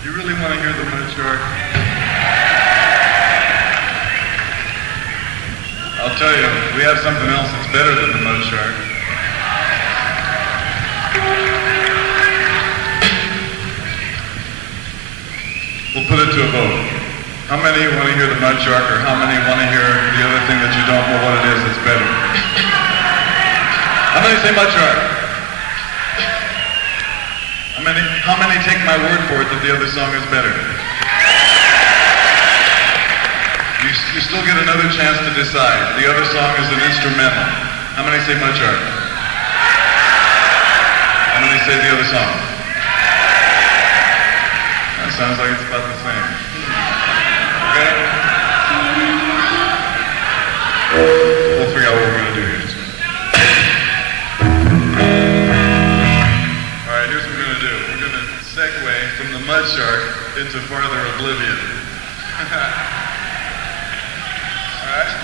You really want to hear the mud shark? I'll tell you, we have something else that's better than the mud shark. We'll put it to a vote. How many want to hear the mud shark, or how many want to hear the other thing that you don't know what it is that's better? How many say mud shark? How many take my word for it that the other song is better? You still get another chance to decide. The other song is an instrumental. How many say mud shark? How many say the other song? That sounds like it's about the same. Okay? We'll figure out what we're going to do here. Alright, here's what we're going to do. We're going to segue from the mud shark into farther oblivion. Alright?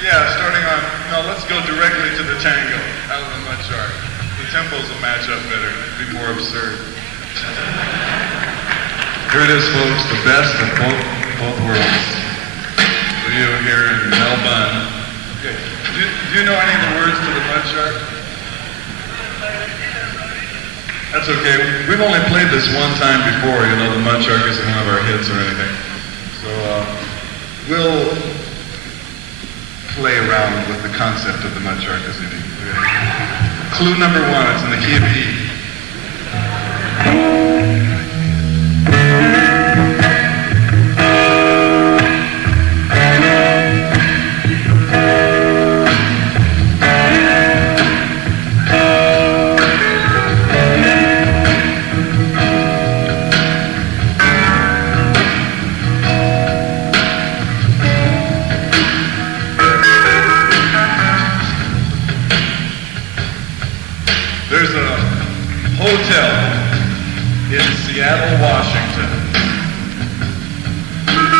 Yeah, starting on, no, let's go directly to the tango out of the mud shark. The tempos will match up better. It'd be more absurd. Here it is, folks, the best of both worlds. For you here in Melbourne. Okay. Do you know any of the words to the mud shark? That's okay. We've only played this one time before. You know, the mud shark isn't one of our hits or anything. So we'll play around with the concept of the mud shark this evening. Okay. Clue number one, it's in the key of E. There's a hotel in Seattle, Washington,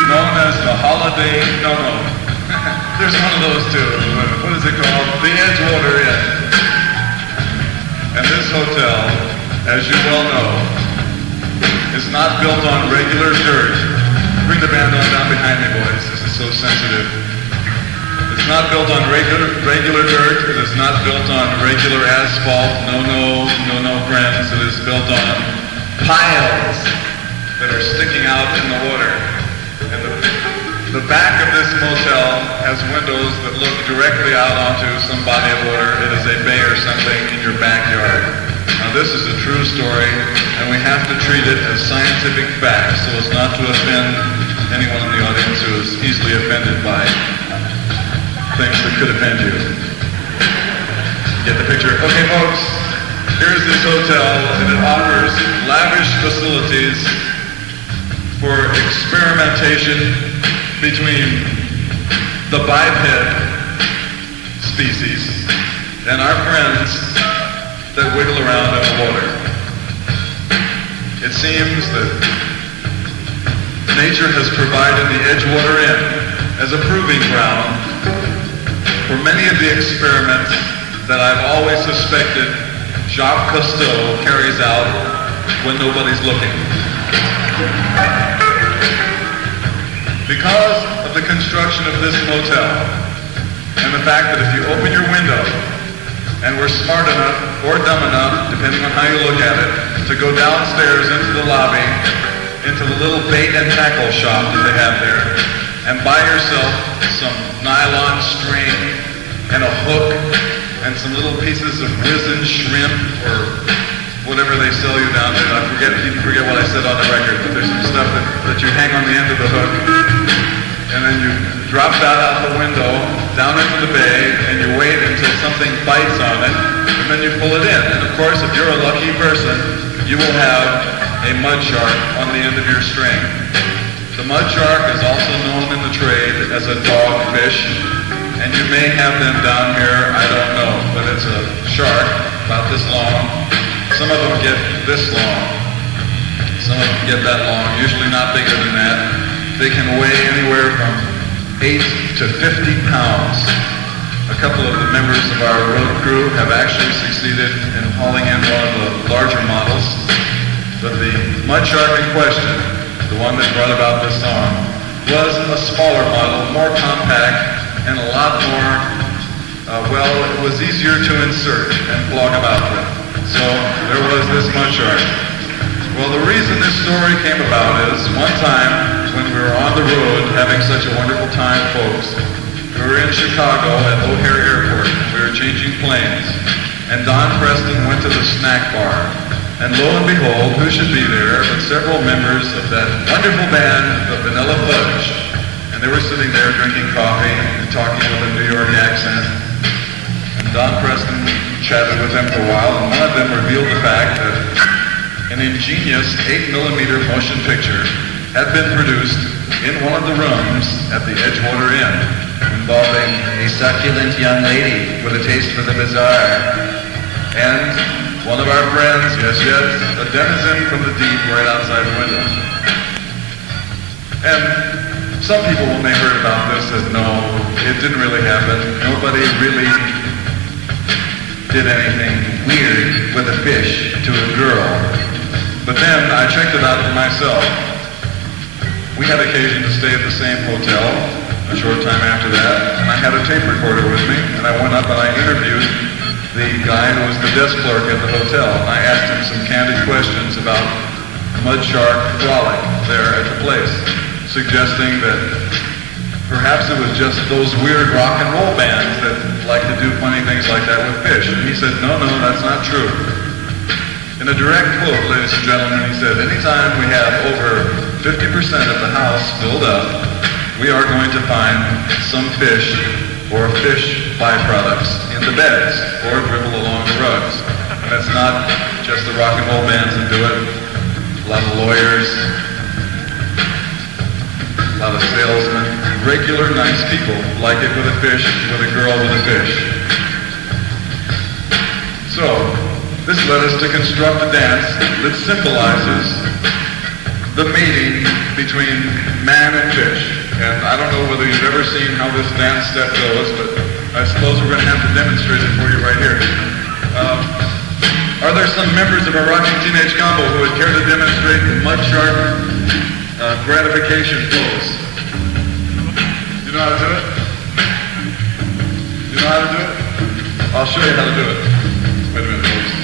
known as the Holiday, no, there's one of those too. What is it called? The Edgewater Inn. And this hotel, as you well know, is not built on regular dirt. Bring the band on down behind me, boys. This is so sensitive. It's not built on regular dirt. It is not built on regular asphalt. No, friends. It is built on piles that are sticking out in the water. And the back of this motel has windows that look directly out onto some body of water. It is a bay or something in your backyard. Now, this is a true story, and we have to treat it as scientific fact so as not to offend anyone in the audience who is easily offended by things that could offend you. Get the picture? Okay, folks, here's this hotel, and it offers lavish facilities for experimentation between the biped species and our friends that wiggle around in the water. It seems that nature has provided the Edgewater Inn as a proving ground for many of the experiments that I've always suspected Jacques Cousteau carries out when nobody's looking. Because of the construction of this motel, and the fact that if you open your window, and we're smart enough or dumb enough, depending on how you look at it, to go downstairs into the lobby, into the little bait and tackle shop that they have there, and buy yourself some nylon string and a hook and some little pieces of risen shrimp or whatever they sell you down there. I forget what I said on the record, but there's some stuff that you hang on the end of the hook, and then you drop that out the window down into the bay, and you wait until something bites on it, and then you pull it in. And of course, if you're a lucky person, you will have a mud shark on the end of your string. The mud shark is also known in the trade as a dogfish, and you may have them down here, I don't know, but it's a shark about this long. Some of them get this long. Some of them get that long, usually not bigger than that. They can weigh anywhere from 8 to 50 pounds. A couple of the members of our road crew have actually succeeded in hauling in one of the larger models, but the mud shark in question, the one that brought about this song, was a smaller model, more compact, and a lot more, it was easier to insert and blog about with. So there was this mud shark. Well, the reason this story came about is one time when we were on the road having such a wonderful time, folks, we were in Chicago at O'Hare Airport. We were changing planes. And Don Preston went to the snack bar. And lo and behold, who should be there but several members of that wonderful band, the Vanilla Fudge. And they were sitting there drinking coffee and talking with a New York accent. And Don Preston chatted with them for a while, and one of them revealed the fact that an ingenious 8mm motion picture had been produced in one of the rooms at the Edgewater Inn, involving a succulent young lady with a taste for the bizarre, and one of our friends, yes, a denizen from the deep right outside the window. And some people, when they heard about this, said, no, it didn't really happen. Nobody really did anything weird with a fish to a girl. But then I checked it out for myself. We had occasion to stay at the same hotel a short time after that, and I had a tape recorder with me, and I went up and I interviewed the guy who was the desk clerk at the hotel, and I asked him some candid questions about mud shark frolic there at the place, suggesting that perhaps it was just those weird rock and roll bands that like to do funny things like that with fish. And he said, no, that's not true. In a direct quote, ladies and gentlemen, he said, anytime we have over 50% of the house filled up, we are going to find some fish or fish byproducts in the beds or dribble along the rugs. And it's not just the rock and roll bands that do it. A lot of lawyers, a lot of salesmen, regular nice people like it with a fish, with a girl with a fish. So, this led us to construct a dance that symbolizes the mating between man and fish. And I don't know whether you've ever seen how this dance step goes, but I suppose we're going to have to demonstrate it for you right here. Are there some members of our Rocking Teenage Combo who would care to demonstrate the mud shark gratification pose? You know how to do it? You know how to do it? I'll show you how to do it. Wait a minute, folks.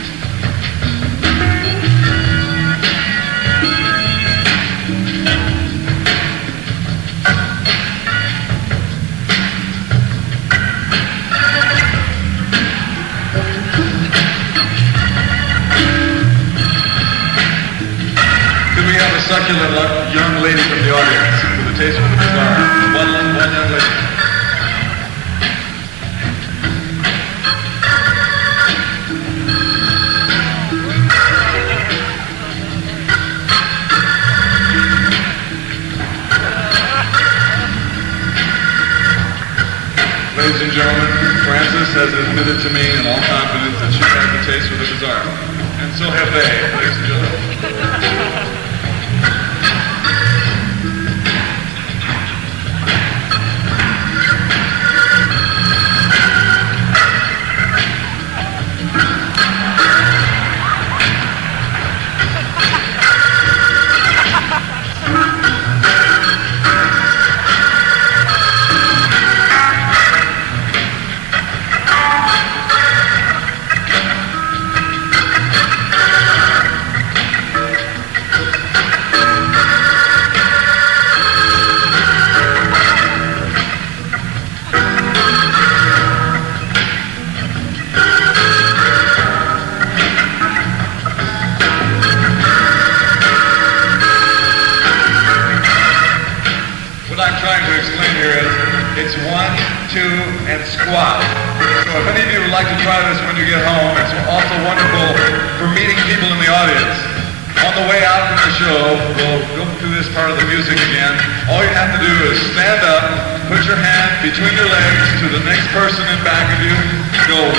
Succulent young lady from the audience with a taste for the bizarre. One young lady. Ladies and gentlemen, Frances has admitted to me in all confidence that she has a taste for the bizarre. And so have they, ladies and gentlemen. Squat. So if any of you would like to try this when you get home, it's also wonderful for meeting people in the audience. On the way out from the show, we'll go through this part of the music again. All you have to do is stand up, put your hand between your legs to the next person in back of you, go 1,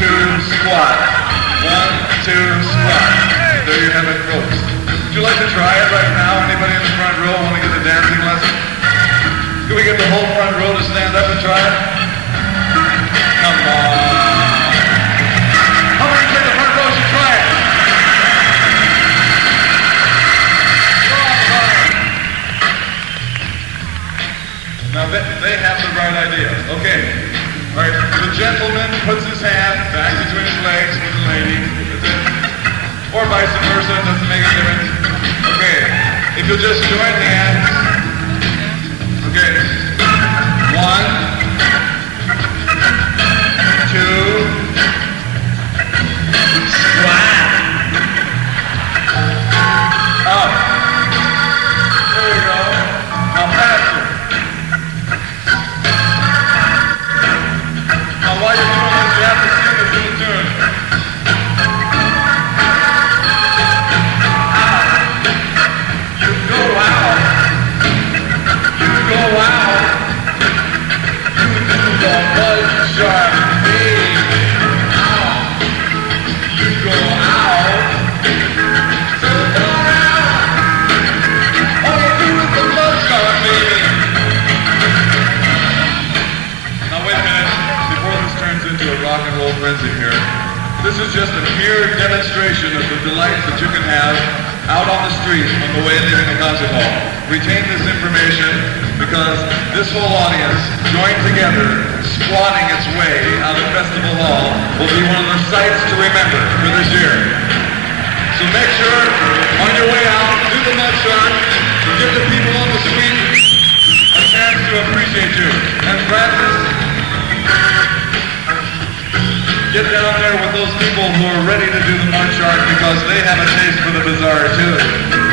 2, squat. 1, 2, squat. There you have it, folks. Would you like to try it right now? Anybody in the front row want to get a dancing lesson? Can we get the whole front row to stand up and try it? Come on. How many in the front row should try it? or vice versa, doesn't make a difference. Okay, if you'll just join hands. Okay, 1, 2, squat. Up. There you go. Now faster. Now while you're doing this, you have to sing this little tune. You go out. You go out. You do the mud shark thing. You go out. So go out. All you do is the mud shark, baby. Now wait a minute. Before this turns into a rock and roll frenzy here, this is just a mere demonstration of the delights that you can have out on the street on the way leaving the concert hall. Retain this information because this whole audience joined together, squatting its way out of Festival Hall, will be one of the sights to remember for this year. So make sure, on your way out, do the mud shark, give the people on the street a chance to appreciate you. And Francis, get down there with those people who are ready to do the mud shark because they have a taste for the bizarre too.